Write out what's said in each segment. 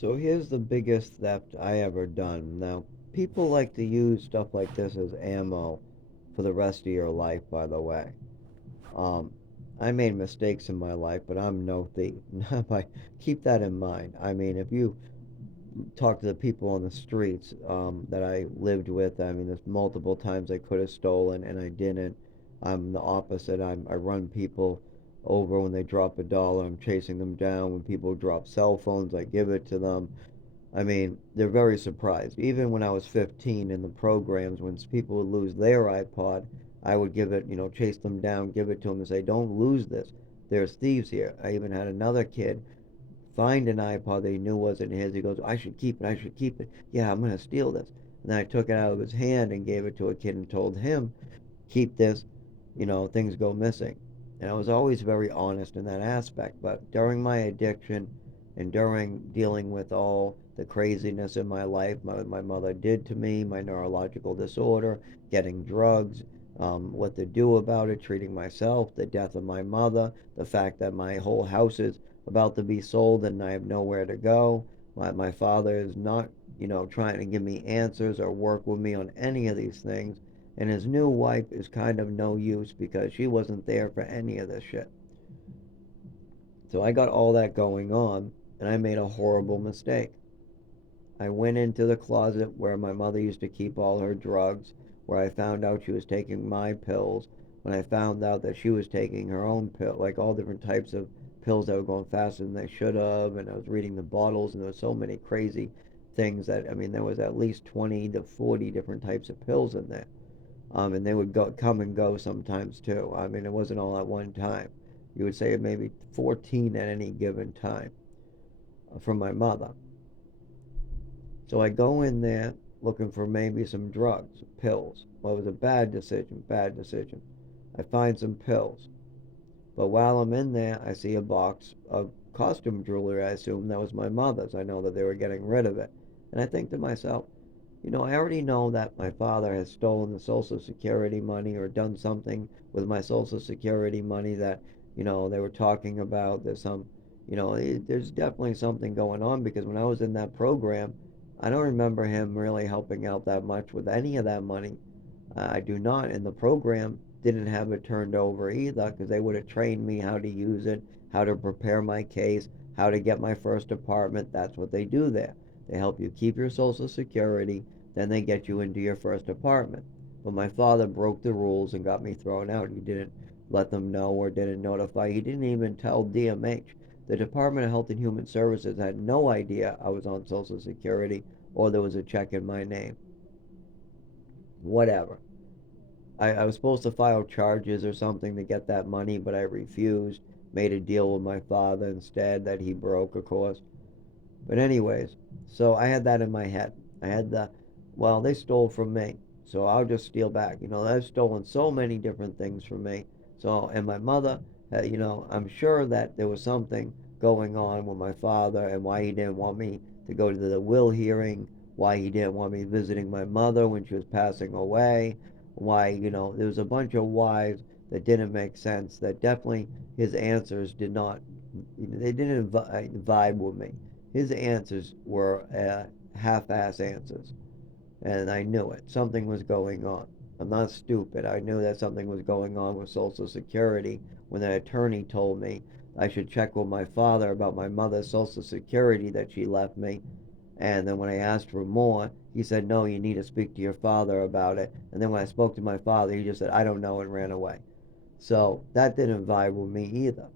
So here's the biggest theft I ever done. Now, people like to use stuff like this as ammo for the rest of your life, by the way. Um, I made mistakes in my life, but I'm no thief. Keep that in mind. I mean, if you talk to the people on the streets that I lived with, I mean, there's multiple times I could have stolen and I didn't. I'm the opposite. I run people over when they drop a dollar. I'm chasing them down. When people drop cell phones, I give it to them. I mean, they're very surprised. Even when I was 15 in the programs, when people would lose their iPod, I would give it, chase them down, give it to them and say, don't lose this. There's thieves here. I even had another kid find an iPod that he knew wasn't his. He goes, I should keep it. I should keep it. Yeah, I'm going to steal this. And then I took it out of his hand and gave it to a kid and told him, keep this, things go missing. And I was always very honest in that aspect. But during my addiction and during dealing with all the craziness in my life, my mother did to me, my neurological disorder, getting drugs, what to do about it, treating myself, the death of my mother, the fact that my whole house is about to be sold and I have nowhere to go. My father is not, trying to give me answers or work with me on any of these things. And his new wife is kind of no use because she wasn't there for any of this shit. So I got all that going on, and I made a horrible mistake. I went into the closet where my mother used to keep all her drugs, where I found out she was taking my pills, when I found out that she was taking her own pill, like all different types of pills that were going faster than they should have, and I was reading the bottles, and there was so many crazy things that, I mean, there was at least 20 to 40 different types of pills in there. And they would come and go sometimes too. I mean, it wasn't all at one time. You would say maybe 14 at any given time from my mother. So I go in there looking for maybe some drugs, pills. Well, it was a bad decision, bad decision. I find some pills. But while I'm in there, I see a box of costume jewelry. I assume that was my mother's. I know that they were getting rid of it. And I think to myself, I already know that my father has stolen the Social Security money or done something with my Social Security money that, they were talking about. There's definitely something going on because when I was in that program, I don't remember him really helping out that much with any of that money. I do not. And the program didn't have it turned over either because they would have trained me how to use it, how to prepare my case, how to get my first apartment. That's what they do there. They help you keep your Social Security, then they get you into your first apartment. But my father broke the rules and got me thrown out. He didn't let them know or didn't notify. He didn't even tell DMH. The Department of Health and Human Services had no idea I was on Social Security or there was a check in my name. Whatever. I was supposed to file charges or something to get that money, but I refused. Made a deal with my father instead that he broke, of course. But anyways, so I had that in my head. I had well, they stole from me, so I'll just steal back. They've stolen so many different things from me. So, and my mother, I'm sure that there was something going on with my father and why he didn't want me to go to the will hearing, why he didn't want me visiting my mother when she was passing away, why, there was a bunch of whys that didn't make sense, that definitely his answers did not, they didn't vibe with me. His answers were half-ass answers, and I knew it. Something was going on. I'm not stupid. I knew that something was going on with Social Security when the attorney told me I should check with my father about my mother's Social Security that she left me. And then when I asked for more, he said, no, you need to speak to your father about it. And then when I spoke to my father, he just said, I don't know, and ran away. So that didn't vibe with me either.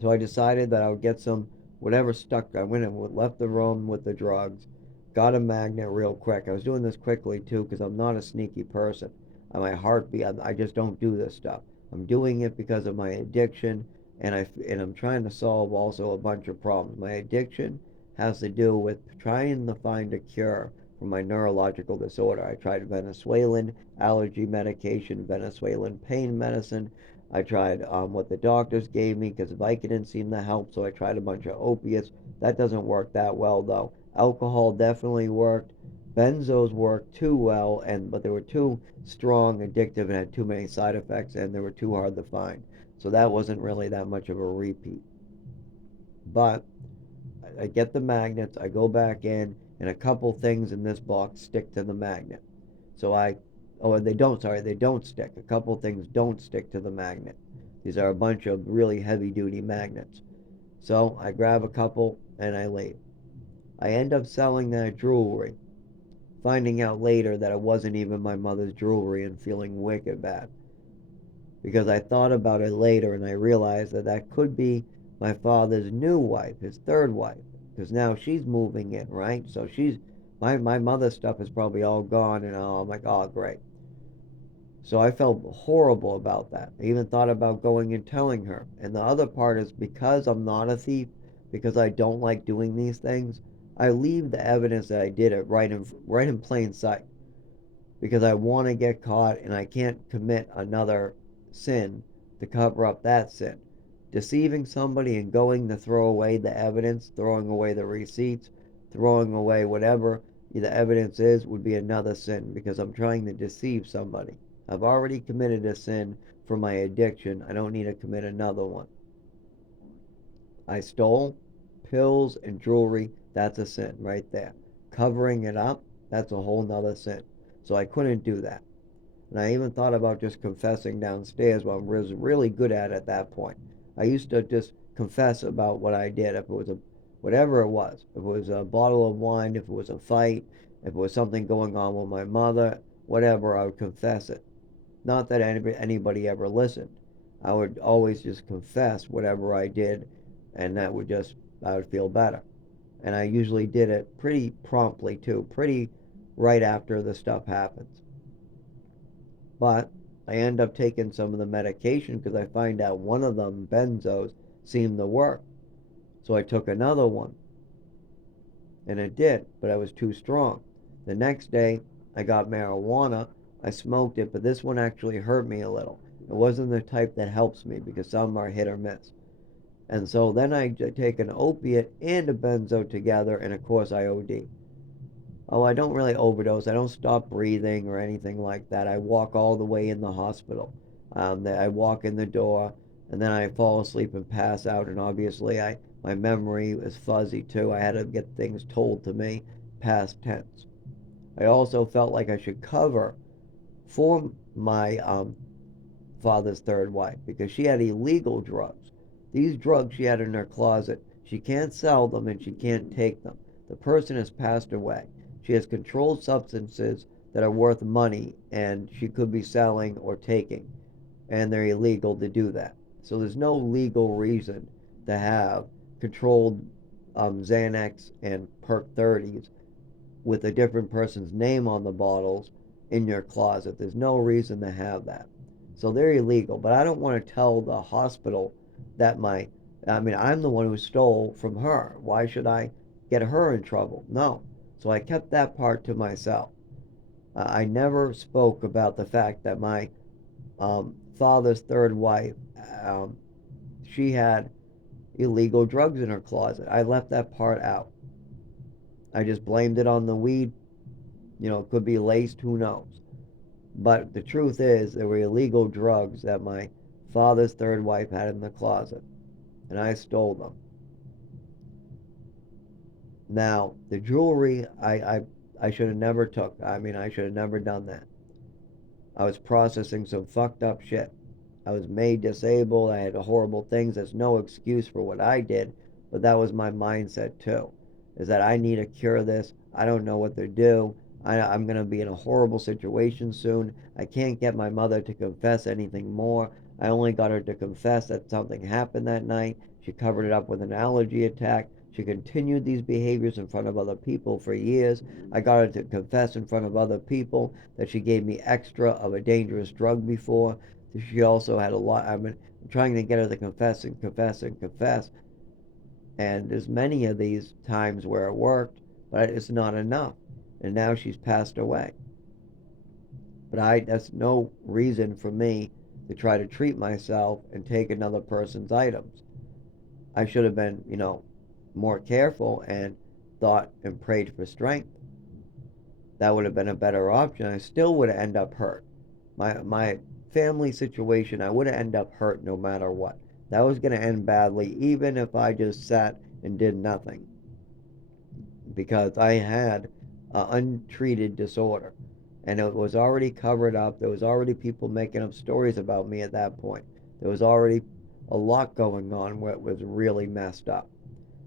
So I decided that I would get some whatever stuck. I went and left the room with the drugs, got a magnet real quick. I was doing this quickly too because I'm not a sneaky person. My heartbeat, I just don't do this stuff. I'm doing it because of my addiction, and I'm trying to solve also a bunch of problems. My addiction has to do with trying to find a cure for my neurological disorder. I tried Venezuelan allergy medication, Venezuelan pain medicine. I tried what the doctors gave me because Vicodin seemed to help, so I tried a bunch of opiates. That doesn't work that well though. Alcohol definitely worked. Benzos worked too well, but they were too strong, addictive, and had too many side effects, and they were too hard to find. So that wasn't really that much of a repeat. But I get the magnets, I go back in, and a couple things in this box stick to the magnet. So they don't, sorry, they don't stick. A couple things don't stick to the magnet. These are a bunch of really heavy duty magnets. So I grab a couple and I leave. I end up selling that jewelry, finding out later that it wasn't even my mother's jewelry and feeling wicked bad. Because I thought about it later and I realized that that could be my father's new wife, his third wife. Because now she's moving in, right? So my mother's stuff is probably all gone, and I'm like, oh, great. So I felt horrible about that. I even thought about going and telling her. And the other part is because I'm not a thief, because I don't like doing these things, I leave the evidence that I did it right in plain sight. Because I want to get caught and I can't commit another sin to cover up that sin. Deceiving somebody and going to throw away the evidence, throwing away the receipts, throwing away whatever the evidence is would be another sin because I'm trying to deceive somebody. I've already committed a sin for my addiction. I don't need to commit another one. I stole pills and jewelry. That's a sin right there. Covering it up, that's a whole nother sin. So I couldn't do that. And I even thought about just confessing downstairs, but I was really good at that point. I used to just confess about what I did, if it was whatever it was. If it was a bottle of wine, if it was a fight, if it was something going on with my mother, whatever, I would confess it. Not that anybody ever listened. I would always just confess whatever I did, and I would feel better. And I usually did it pretty promptly too, pretty right after the stuff happens. But I end up taking some of the medication because I find out one of them, benzos, seemed to work. So I took another one, and it did, but I was too strong. The next day, I got marijuana. I smoked it, but this one actually hurt me a little. It wasn't the type that helps me because some are hit or miss. And so then I take an opiate and a benzo together, and of course I OD. Oh, I don't really overdose. I don't stop breathing or anything like that. I walk all the way in the hospital. I walk in the door, and then I fall asleep and pass out. And obviously, my memory is fuzzy too. I had to get things told to me, past tense. I also felt like I should cover for my father's third wife because she had illegal drugs. These drugs she had in her closet. She can't sell them and she can't take them. The person has passed away. She has controlled substances that are worth money and she could be selling or taking, and they're illegal to do that. So there's no legal reason to have controlled Xanax and Perk 30s with a different person's name on the bottles in your closet. There's no reason to have that. So they're illegal. But I don't want to tell the hospital that I'm the one who stole from her. Why should I get her in trouble? No. So I kept that part to myself. I never spoke about the fact that my father's third wife, um, she had illegal drugs in her closet. I left that part out. I just blamed it on the weed. It could be laced, who knows. But the truth is, there were illegal drugs that my father's third wife had in the closet, and I stole them. Now, the jewelry, I should have never took. I should have never done that. I was processing some fucked up shit. I was made disabled. I had horrible things. There's no excuse for what I did, but that was my mindset too. Is that I need to cure this. I don't know what to do. I'm going to be in a horrible situation soon. I can't get my mother to confess anything more. I only got her to confess that something happened that night. She covered it up with an allergy attack. She continued these behaviors in front of other people for years. I got her to confess in front of other people that she gave me extra of a dangerous drug before. She also had a lot. I've been trying to get her to confess and confess and confess. And there's many of these times where it worked, but it's not enough. And now she's passed away. But that's no reason for me to try to treat myself and take another person's items. I should have been, more careful and thought and prayed for strength. That would have been a better option. I still would have ended up hurt. My family situation, I would have ended up hurt no matter what. That was going to end badly, even if I just sat and did nothing. because I had untreated disorder, and it was already covered up. There was already people making up stories about me at that point. There was already a lot going on where it was really messed up.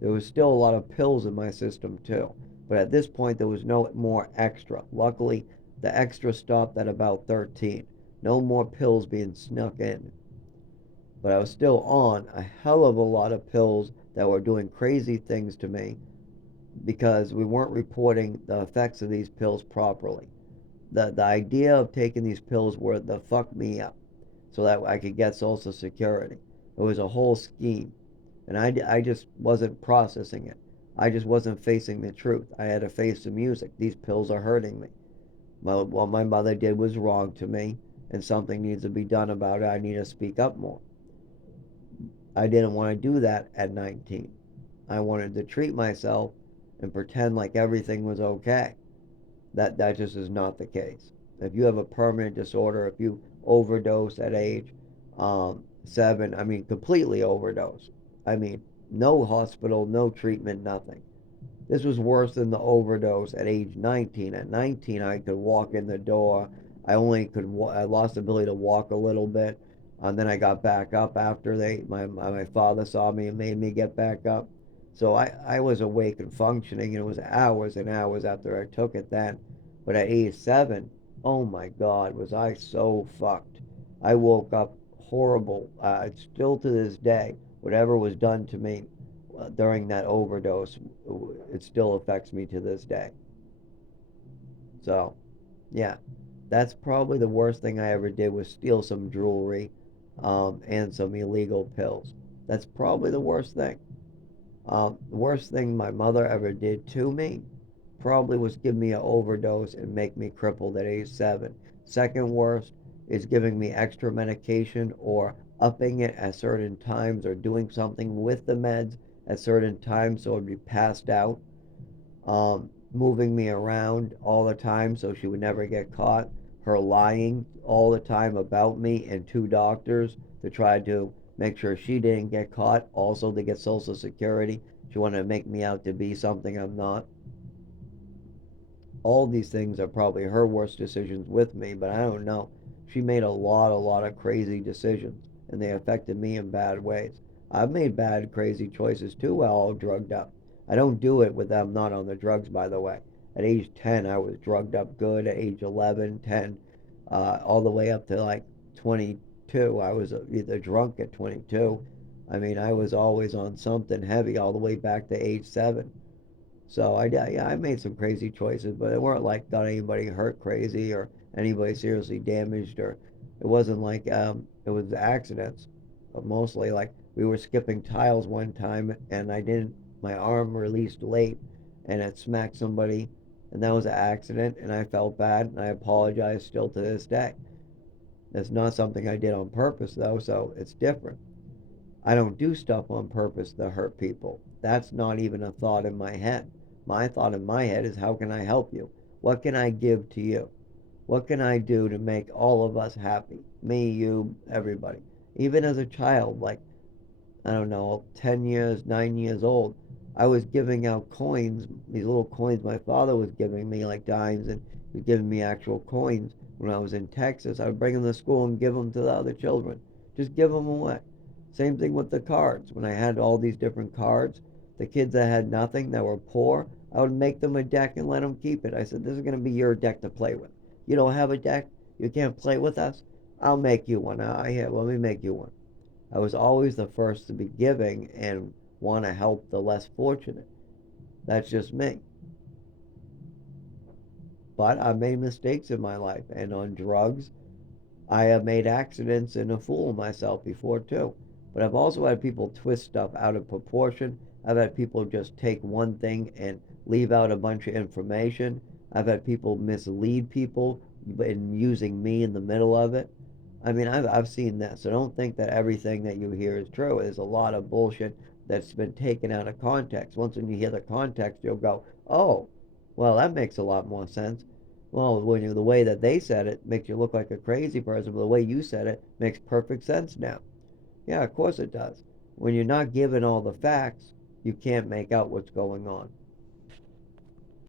There was still a lot of pills in my system too, but at this point there was no more extra. Luckily, the extra stopped at about 13. No more pills being snuck in. But I was still on a hell of a lot of pills that were doing crazy things to me because we weren't reporting the effects of these pills properly. The idea of taking these pills were to fuck me up so that I could get Social Security. It was a whole scheme, and I just wasn't processing it. I just wasn't facing the truth. I had to face the music. These pills are hurting me. What my mother did was wrong to me, and something needs to be done about it. I need to speak up more. I didn't want to do that at 19. I wanted to treat myself and pretend like everything was okay. That just is not the case. If you have a permanent disorder, if you overdose at age 7, I mean completely overdose. I mean no hospital, no treatment, nothing. This was worse than the overdose at age 19. At 19, I could walk in the door. I lost the ability to walk a little bit, and then I got back up after my father saw me and made me get back up. So I was awake and functioning, and it was hours and hours after I took it then. But at age 7, oh my God, was I so fucked. I woke up horrible. Still to this day, whatever was done to me during that overdose, it still affects me to this day. So, yeah, that's probably the worst thing I ever did was steal some jewelry and some illegal pills. That's probably the worst thing. The worst thing my mother ever did to me probably was give me an overdose and make me crippled at age 7. Second worst is giving me extra medication or upping it at certain times or doing something with the meds at certain times so I'd be passed out. Moving me around all the time so she would never get caught. Her lying all the time about me and 2 doctors to try to make sure she didn't get caught, also to get Social Security. She wanted to make me out to be something I'm not. All these things are probably her worst decisions with me, but I don't know. She made a lot of crazy decisions, and they affected me in bad ways. I've made bad, crazy choices too while all drugged up. I don't do it with them not on the drugs, by the way. At age 10, I was drugged up good. At age 11, 10, all the way up to like 22, I was either drunk at 22. I mean, I was always on something heavy all the way back to age 7. So yeah, I made some crazy choices, but it weren't like got anybody hurt crazy or anybody seriously damaged, or it wasn't like it was accidents. But mostly like we were skipping tiles one time and my arm released late and it smacked somebody, and that was an accident, and I felt bad and I apologize still to this day. That's not something I did on purpose though, so it's different. I don't do stuff on purpose to hurt people. That's not even a thought in my head. My thought in my head is how can I help you? What can I give to you? What can I do to make all of us happy? Me, you, everybody. Even as a child, like, I don't know, 10 years, 9 years old, I was giving out coins, these little coins my father was giving me, like dimes, and he was giving me actual coins when I was in Texas. I would bring them to school and give them to the other children. Just give them away. Same thing with the cards. When I had all these different cards, the kids that had nothing, that were poor, I would make them a deck and let them keep it. I said, this is going to be your deck to play with. You don't have a deck? You can't play with us? I'll make you one. Here, let me make you one. I was always the first to be giving and want to help the less fortunate. That's just me. But I made mistakes in my life, and on drugs, I have made accidents and a fool of myself before too. But I've also had people twist stuff out of proportion. I've had people just take one thing and leave out a bunch of information. I've had people mislead people in using me in the middle of it. I mean, I've seen that. So don't think that everything that you hear is true. There's a lot of bullshit that's been taken out of context. Once when you hear the context, you'll go, oh, well, that makes a lot more sense. Well, the way that they said it makes you look like a crazy person, but the way you said it makes perfect sense now. Yeah, of course it does. When you're not given all the facts, you can't make out what's going on.